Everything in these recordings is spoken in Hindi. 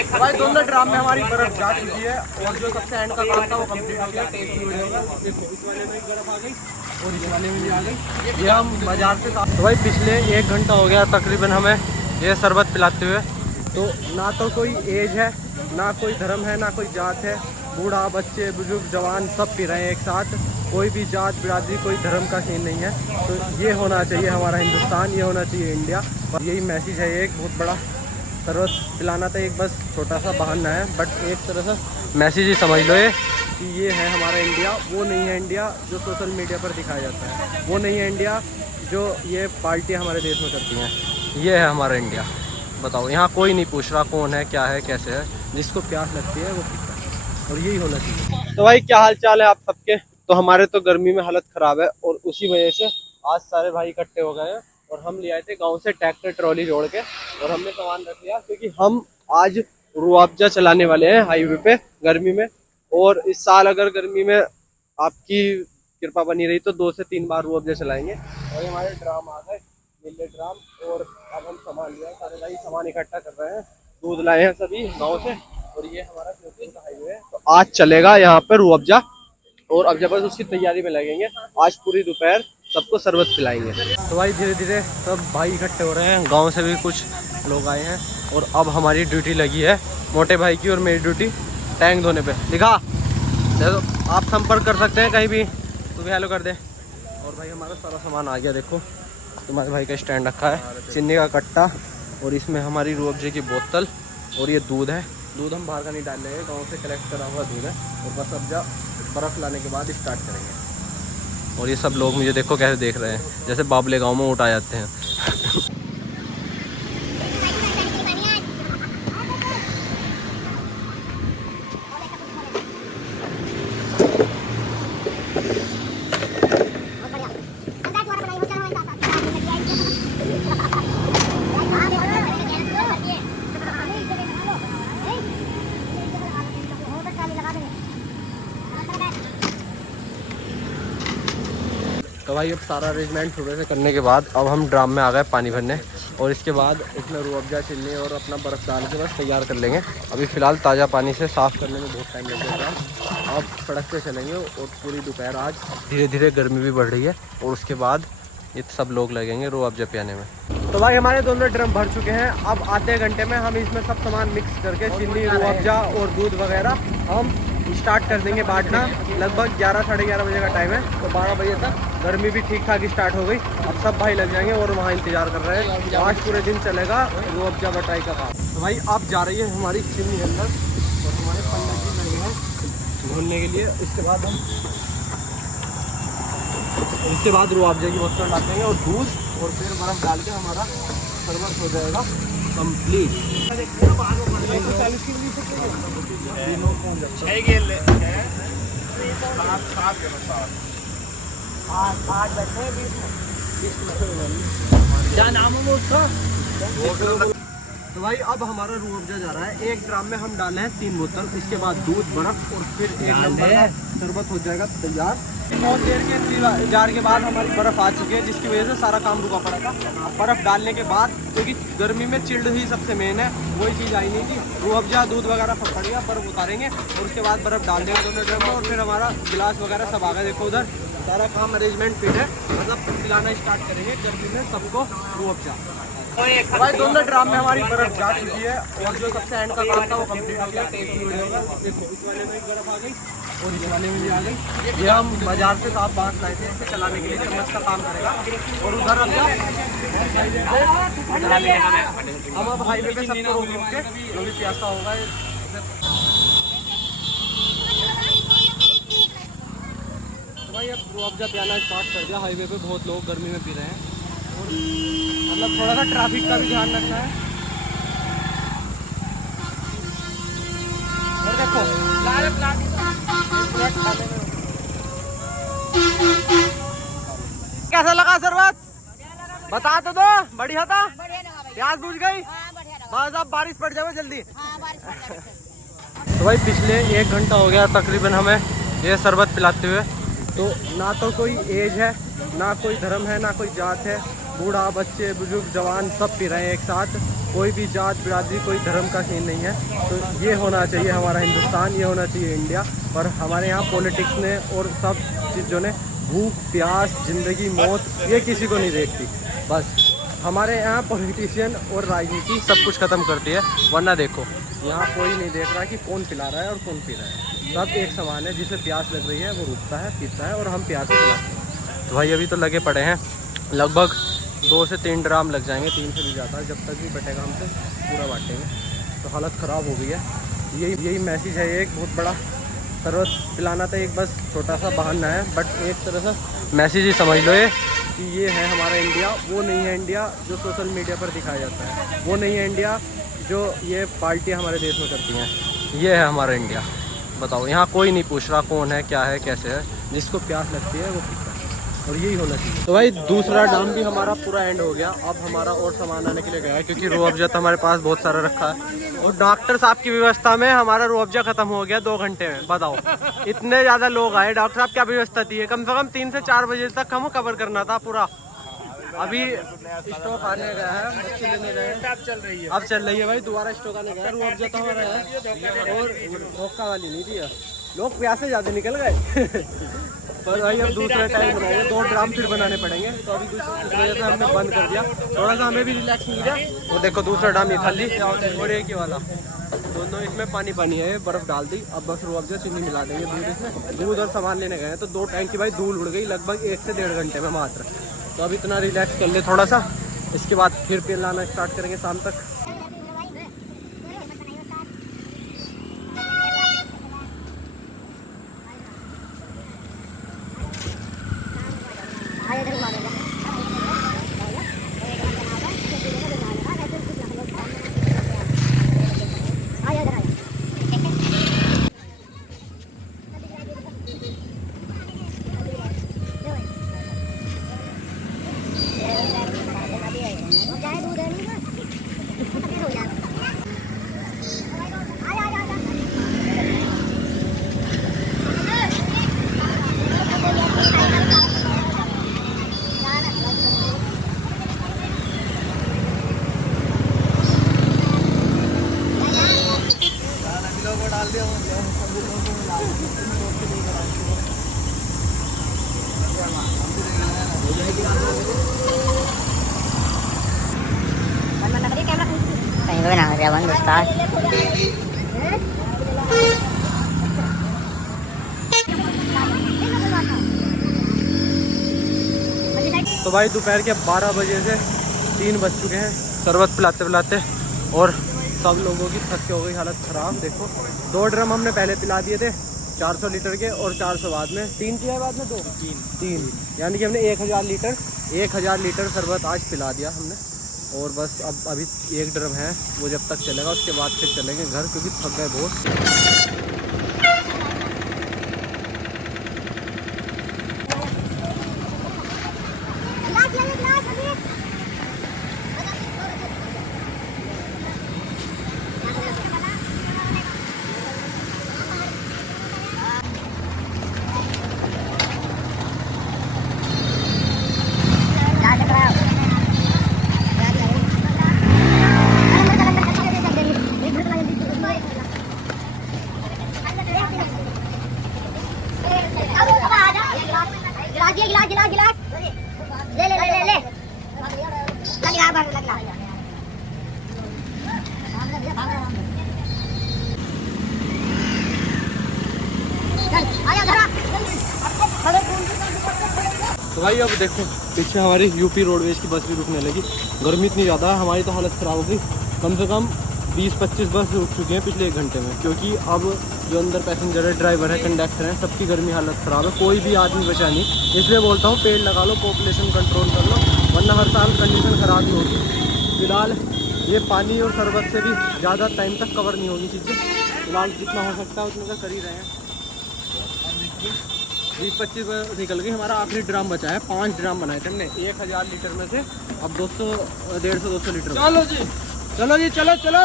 तो भाई दोनों ड्राम में हमारी बर्फ जा चुकी है और जो सबसे एंड का काम था वो कंप्लीट हो गया। टेस्ट भी बढ़ेगा। देखो इस वाले में बर्फ आ गई और इस वाले में भी आ गई। ये हम बाजार से तो भाई पिछले 1 घंटा हो गया तकरीबन हमें ये शरबत पिलाते हुए। तो ना तो कोई एज है, ना कोई धर्म है, ना कोई जात है। बूढ़ा, बच्चे, बुजुर्ग, जवान सब पी रहे हैं एक साथ। कोई भी जात बिरादरी, कोई धर्म का सीन नहीं है। तो ये होना चाहिए हमारा हिंदुस्तान, ये होना चाहिए इंडिया। और यही मैसेज है, एक बहुत बड़ा। शरबत पिलाना तो एक बस छोटा सा बहाना है, बट एक तरह से मैसेज ही समझ लो ये कि ये है हमारा इंडिया। वो नहीं है इंडिया जो सोशल मीडिया पर दिखाया जाता है। वो नहीं है इंडिया जो ये पार्टियाँ हमारे देश में करती हैं। ये है हमारा इंडिया। बताओ, यहाँ कोई नहीं पूछ रहा कौन है, क्या है, कैसे है। जिसको प्यास लगती है वो पीता है और यही होना चाहिए। तो भाई क्या हाल चाल है आप सबके। तो हमारे तो गर्मी में हालत ख़राब है और उसी वजह से आज सारे भाई इकट्ठे हो गए हैं और हम ले आए थे गांव से ट्रैक्टर ट्रॉली जोड़ के और हमने सामान रख लिया क्योंकि हम आज रुआवजा चलाने वाले हैं हाईवे पे गर्मी में। और इस साल अगर गर्मी में आपकी कृपा बनी रही तो 2 से 3 बार रुआवजा चलाएंगे। और ये हमारे ड्राम आ गए, नीले ड्राम। और अब हम सामान लिया, सारे भाई सामान इकट्ठा कर रहे हैं। दूध लाए हैं सभी गाँव से और ये हमारा हाईवे है। तो आज चलेगा यहाँ पे रुआवजा और अब जब उसकी तैयारी में लगेंगे। आज पूरी दोपहर सबको शरबत पिलाएंगे। तो भाई धीरे धीरे सब भाई इकट्ठे हो रहे हैं, गांव से भी कुछ लोग आए हैं। और अब हमारी ड्यूटी लगी है, मोटे भाई की और मेरी ड्यूटी टैंक धोने पे। लिखा देखो, आप संपर्क कर सकते हैं कहीं भी, तो भी हेलो कर दे। और भाई हमारा सारा सामान आ गया। देखो तुम्हारे भाई का स्टैंड रखा है, चीनी का कट्टा और इसमें हमारी रूअफ़ज़े की बोतल और ये दूध है। दूध हम बाहर का नहीं डाल रहे हैं, गाँव से कलेक्ट करा हुआ दूध है। और बस अब जब बर्फ़ लाने के बाद स्टार्ट करेंगे। और ये सब लोग मुझे देखो कैसे देख रहे हैं, जैसे बाबले गांव में ऊँट आ जाते हैं। तो भाई अब सारा अरेंजमेंट सुबह से करने के बाद अब हम ड्राम में आ गए पानी भरने और इसके बाद इसमें रूअफ़ज़ा चीनी और अपना बर्फ़ डाल के बस तैयार कर लेंगे। अभी फ़िलहाल ताज़ा पानी से साफ़ करने में बहुत टाइम लगेगा। अब सड़क पे चलेंगे और पूरी दोपहर आज धीरे धीरे गर्मी भी बढ़ रही है और उसके बाद ये सब लोग लगेंगे रूअफ़ज़ा पियाने में। तो भाई हमारे दोनों ड्रम भर चुके हैं। अब आधे घंटे में हम इसमें सब सामान मिक्स करके चीनी, रूअफ़ज़ा और दूध वगैरह हम स्टार्ट कर देंगे बांटना। लगभग 11 साढ़े 11 बजे का टाइम है। तो 12 बजे तक गर्मी भी ठीक ठाक स्टार्ट हो गई। अब सब भाई लग जाएंगे और वहाँ इंतज़ार कर रहे हैं। आज पूरे दिन चलेगा रूअफ़ज़ा बटाई का काम। तो भाई आप जा रही है हमारी चीनी अंदर और हमारे पंडित जी लगे हैं घूमने के लिए। इसके बाद रूअफ़ज़ा की बोतल डालेंगे और दूध और फिर बर्फ़ डाल के हमारा शरबत हो जाएगा कंप्लीट। क्या नाम है उसका? तो भाई अब हमारा रूअफ़ज़ा जा रहा है। 1 ड्राम में हम डाले हैं 3 बोतल, इसके बाद दूध, बर्फ़ और फिर 1 नंबर का शरबत हो जाएगा तैयार। बहुत देर के इंतजार के बाद हमारी बर्फ़ आ चुकी है, जिसकी वजह से सारा काम रुका पड़ा था। बर्फ़ डालने के बाद क्योंकि गर्मी में चिल्ड ही सबसे मेन है, वही चीज़ आई नहीं थी। रूअफ़ज़ा दूध वगैरह पड़ गया, बर्फ़ उतारेंगे और उसके बाद बर्फ़ डाल देंगे दोनों ड्रम में और फिर हमारा गिलास वगैरह सब आ गया। देखो उधर सारा काम अरेंजमेंट फिट है, मतलब पिलाना स्टार्ट करेंगे गर्मी में सबको रूअफ़ज़ा। भाई दोनों ड्राम में हमारी बर्फ़ जा चुकी है और जो सबसे एंड का काम था वो कंप्लीट हो गया। टेस्ट भी बढ़ेगा। देखो इस वाले में बर्फ़ आ गई और इस वाले में भी आ गई। ये हम बाजार से साफ बांस लाए थे, इससे चलाने के लिए चम्मच का काम करेगा। और उधर हम अब हाईवे पे सबको रोक के जो भी प्यासा होगा। तो भाई अब रूअफ़ज़ा पियाना स्टार्ट कर दिया। हाईवे पे बहुत लोग गर्मी में पी रहे हैं और मतलब थोड़ा सा ट्रैफिक का भी ध्यान रखना है। और देखो कैसा लगा शरबत? बता तो दो। बढ़िया था? प्यास बुझ गई? बस अब बारिश पड़ जाए जल्दी। तो भाई पिछले 1 घंटा हो गया तकरीबन हमें ये शरबत पिलाते हुए। तो ना तो कोई एज है, ना कोई धर्म है, ना कोई जात है। बूढ़ा, बच्चे, बुजुर्ग, जवान सब पी रहे हैं एक साथ। कोई भी जात बिरादरी, कोई धर्म का सीन नहीं है। तो ये होना चाहिए हमारा हिंदुस्तान, ये होना चाहिए इंडिया। पर हमारे यहाँ पॉलिटिक्स ने और सब चीज़ों ने भूख, प्यास, ज़िंदगी, मौत ये किसी को नहीं देखती। बस हमारे यहाँ पॉलिटिशियन और राजनीति सब कुछ ख़त्म करती है। वरना देखो यहाँ कोई नहीं देख रहा कि कौन पिला रहा है और कौन पी रहा है। सब एक समान है। जिसे प्यास लग रही है वो रुकता है, पीता है, और हम प्यास से पिलाते हैं। तो भाई अभी तो लगे पड़े हैं, लगभग 2 से 3 ड्राम लग जाएंगे, 3 से भी ज़्यादा। जब तक भी बटेगा हमसे पूरा बांटेंगे। तो हालत ख़राब हो गई है। यही मैसेज है। एक बहुत बड़ा शरबत पिलाना था, एक बस छोटा सा बहाना है, बट एक तरह से मैसेज ही समझ लो ये कि ये है हमारा इंडिया। वो नहीं है इंडिया जो सोशल मीडिया पर दिखाया जाता है। वो नहीं है इंडिया जो ये पार्टियाँ हमारे देश में करती हैं। ये है हमारा इंडिया। बताओ, यहाँ कोई नहीं पूछ रहा कौन है, क्या है, कैसे है। जिसको प्यास लगती है वो पीता है, और यही होना चाहिए। तो भाई दूसरा डाम भी हमारा पूरा एंड हो गया। अब हमारा और सामान आने के लिए गया है, क्योंकि रूह अफ़ज़ा तो हमारे पास बहुत सारा रखा है। और डॉक्टर साहब की व्यवस्था में हमारा रूह अफ़ज़ा ख़त्म हो गया 2 घंटे में। बताओ, इतने ज़्यादा लोग आए, डॉक्टर साहब क्या व्यवस्था थी? कम से कम 3 से 4 बजे तक हम कवर करना था पूरा। अभी स्टॉक आने गया है, बच्चे लेने गए, अब चल रही है भाई। दोबारा स्टॉक आने गया है। रूह अफ़ज़ा तो हमारा है, और रोका वाली नहीं थी। लोग प्यासे ज़्यादा निकल गए। पर भाई अब दूसरा टाइम बनाएंगे, 2 ड्राम फिर बनाने पड़ेंगे। तो अभी इस वजह से हमने बंद कर दिया, थोड़ा सा हमें भी रिलैक्स मिल जाए। वो देखो दूसरा ड्राम ये खाली और एक ही वाला, दोनों इसमें पानी पानी है। बर्फ़ डाल दी, अब बस रूह अफ़ज़ा चीनी मिला देंगे। दूध इसमें, दूध और सामान लेने गए हैं। तो 2 टैंक की भाई धूल उड़ गई लगभग 1 से 1.5 घंटे में मात्र। तो अब इतना रिलैक्स कर ले थोड़ा सा, इसके बाद फिर पिलाना स्टार्ट करेंगे शाम तक। तो भाई दोपहर के 12 बजे से 3 बज चुके हैं शरबत पिलाते पिलाते, और सब लोगों की थक के हो गई हालत ख़राब। देखो 2 ड्रम हमने पहले पिला दिए थे 400 लीटर के, और 400 बाद में, 3 किया बाद में 2 3 यानी कि हमने 1000 लीटर शरबत आज पिला दिया हमने। और बस अब अभी 1 ड्रम है, वो जब तक चलेगा उसके बाद फिर चलेंगे घर, क्योंकि थक गए बहुत। तो भाई अब देखो पीछे हमारी यूपी रोडवेज की बस भी रुकने लगी। गर्मी इतनी ज़्यादा है, हमारी तो हालत ख़राब हो गई। कम से कम 20-25 बस रुक चुकी हैं पिछले 1 घंटे में, क्योंकि अब जो अंदर पैसेंजर है, ड्राइवर है, कंडक्टर हैं, सबकी गर्मी हालत ख़राब है। कोई भी आदमी बचा नहीं। इसलिए बोलता हूँ पेड़ लगा लो, पॉपुलेशन कंट्रोल कर लो, वरना हर साल कंडीशन ख़राब ही होगी। फिलहाल ये पानी और शरबत से भी ज़्यादा टाइम तक कवर नहीं होगी चीज़ें। फिलहाल जितना हो सकता है उतना तो कर ही रहे हैं। 20-25 निकल गई। हमारा आखिरी ड्राम बचा है, 5 ड्राम बनाए थे हमने 1000 लीटर में से। अब 150-200 लीटर। चलो जी चलो चलो।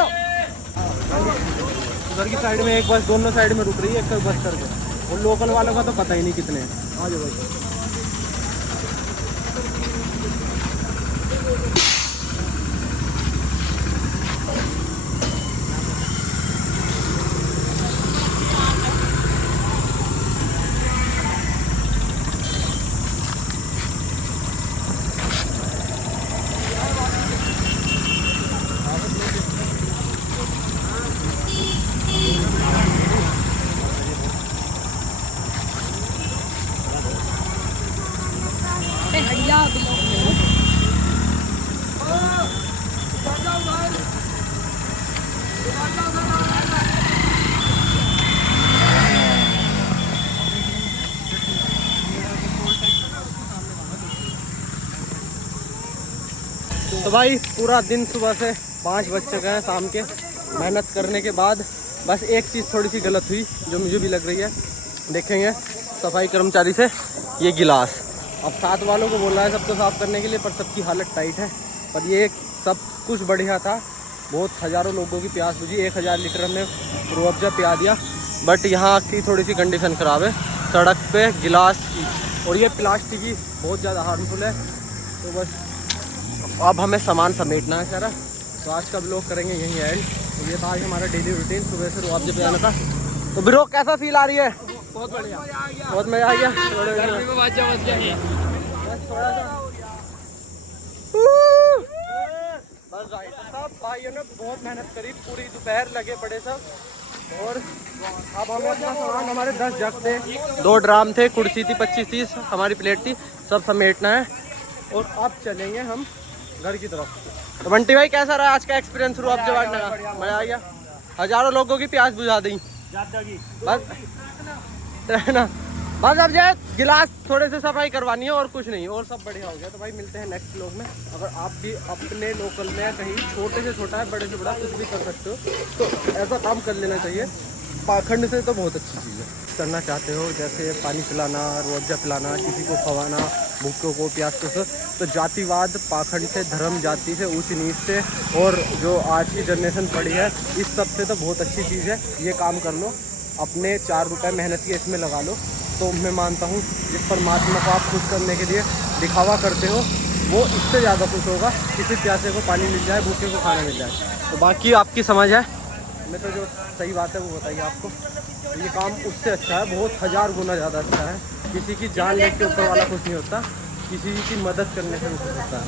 उधर की साइड में एक बस दोनों साइड में रुक रही है, एक बस करके, और लोकल वालों का तो पता ही नहीं कितने हैं। आ जाओ भाई। भाई पूरा दिन सुबह से 5 बज चुके हैं शाम के, मेहनत करने के बाद बस एक चीज़ थोड़ी सी गलत हुई जो मुझे भी लग रही है। देखेंगे सफाई कर्मचारी से ये गिलास, अब साथ वालों को बोल रहा है सबको साफ़ करने के लिए, पर सबकी हालत टाइट है। पर ये सब कुछ बढ़िया था, बहुत हज़ारों लोगों की प्यास बुझी, 1000 लीटर हमने रूह अफ़ज़ा पिया दिया। बट यहाँ की थोड़ी सी कंडीशन ख़राब है सड़क पे गिलास की, और ये प्लास्टिक की बहुत ज़्यादा हार्मफुल है। तो बस अब हमें सामान समेटना है सारा, तो आज का ब्लॉग करेंगे यहीं एंड। तो ये था आज हमारा डेली रूटीन, सुबह से रूह अफ़ज़ा पियाना था। तो ब्रो कैसा फील आ रही है? बहुत बढ़िया, बहुत मज़ा आ गया। बस भाई सब भाइयों ने बहुत मेहनत करी, पूरी दोपहर लगे पड़े सब। और अब हमें अपना सामान, हमारे 10 जग थे, 2 ड्राम थे, कुर्सी थी 25-30, हमारी प्लेट थी, सब समेटना है। और अब चलेंगे हम घर की तरफ। तो बंटी भाई कैसा रहा आज का एक्सपीरियंस रूह अफ़ज़ा बांटने का? मज़ा आ गया, हज़ारों लोगों की प्यास बुझा दी बस ना। बस अब जो गिलास थोड़े से सफाई करवानी है और कुछ नहीं, और सब बढ़िया हो गया। तो भाई मिलते हैं नेक्स्ट व्लॉग में। अगर आप भी अपने लोकल में कहीं छोटे से छोटा है, बड़े से बड़ा कुछ भी कर सकते हो तो ऐसा काम कर लेना चाहिए। पाखंड से तो बहुत अच्छी चीज़ है, करना चाहते हो जैसे पानी पिलाना, रूह अफ़ज़ा पिलाना, किसी को खवाना, भूखों को, प्यासों से, तो जातिवाद, पाखंड से, धर्म जाति से, ऊंच नीच से, और जो आज की जनरेशन पड़ी है इस सब से तो बहुत अच्छी चीज़ है। ये काम कर लो, अपने 4 रुपये मेहनत की इसमें लगा लो, तो मैं मानता हूँ जिस परमात्मा को आप खुश करने के लिए दिखावा करते हो वो इससे ज़्यादा खुश होगा। किसी प्यासे को पानी मिल जाए, भूखे को खाना मिल जाए। तो बाकी आपकी समझ है, मैं तो जो सही बात है वो बताइए आपको। ये काम उससे अच्छा है, बहुत 1000 गुना ज़्यादा अच्छा है। किसी की जान लेके ऊपर वाला खुश नहीं होता, किसी की मदद करने से खुश होता है।